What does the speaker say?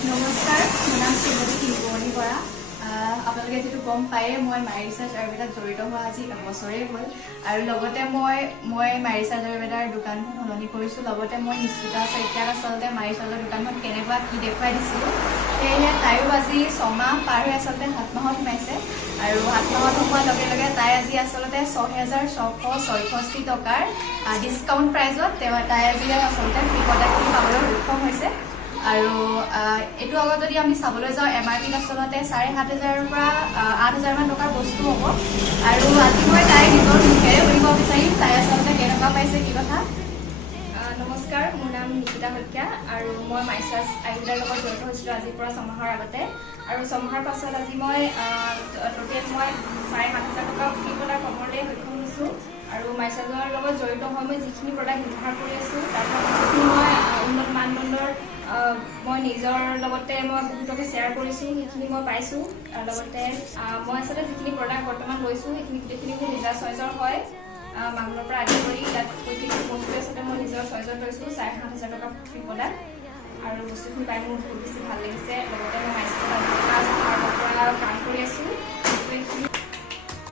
নমস্কাৰ, মোৰ নাম শ্ৰীমতী কিংকুমণি বৰা। আপোনালোকে যিটো গম পায়ে মই মাই ৰিচাৰ্চ আয়ুৰ্বেদাত জড়িত হোৱা আজি এবছৰেই হ'ল আৰু লগতে মই মাই ৰিচাৰ্চ আয়ুৰ্বেদাৰ দোকানখন সলনি কৰিছোঁ। লগতে মই নিশ্চিতা শইকীয়াক আচলতে মাই ৰিচাৰ্চৰ দোকানখন কেনেকুৱা কি দেখুৱাই দিছিলোঁ। সেয়েহে তাইও আজি 6 মাহ পাৰ হৈ আচলতে 7 মাহত সোমাইছে আৰু 7 মাহত সোমোৱাৰ লগে লগে তাই আজি আচলতে 6,666 টকাৰ ডিছকাউণ্ট প্ৰাইজত তাই আজি আচলতে ফ্ৰী প্ৰডাক্টখিনি পাবলৈ সক্ষম হৈছে। আৰু এইটো আগত যদি আমি চাবলৈ যাওঁ MRPত আচলতে 7,500ৰ পৰা 8,000 মান টকাৰ বস্তু হ'ব। আৰু আজি মই তাই নিজৰ মুখেৰে শুনিব বিচাৰিম তাই আচলতে কেনেকুৱা পাইছে কি কথা। নমস্কাৰ, মোৰ নাম নিকিতা শইকীয়া আৰু মই মাই ৰিচাৰ্চ আয়ুৰ্বেদাৰ লগত জড়িত হৈছিলোঁ আজিৰ পৰা 6 মাহৰ আগতে। আৰু 6 মাহৰ পাছত আজি মই টোটেল 7,500 টকা ফ্ৰী প্ৰডাক্ট পাবলৈ সক্ষম হৈছোঁ। আৰু মাই ৰিচাৰ্চৰ লগত জড়িত হৈ মই যিখিনি প্ৰডাক্ট ব্যৱহাৰ কৰি আছোঁ তাৰ পৰা যিখিনি মই উন্নত মানদণ্ডৰ মই নিজৰ লগতে মই বহুতকে শ্বেয়াৰ কৰিছোঁ, সেইখিনি মই পাইছোঁ। লগতে মই আচলতে যিখিনি প্ৰডাক্ট বৰ্তমান লৈছোঁ সেইখিনি গোটেইখিনি মোৰ নিজৰ চইজৰ হয়। মাগুৰৰ পৰা আদি কৰি তাত প্ৰত্যেকটো বস্তু আচলতে মই নিজৰ চইজত লৈছোঁ। 7,500 টকা ফ্ৰী প্ৰডাক্ট আৰু বস্তুখিনি পাই মোৰ বহুত বেছি ভাল লাগিছে। লগতে মই মাই ৰিচাৰ্চৰ পৰা কাম কৰি আছোঁ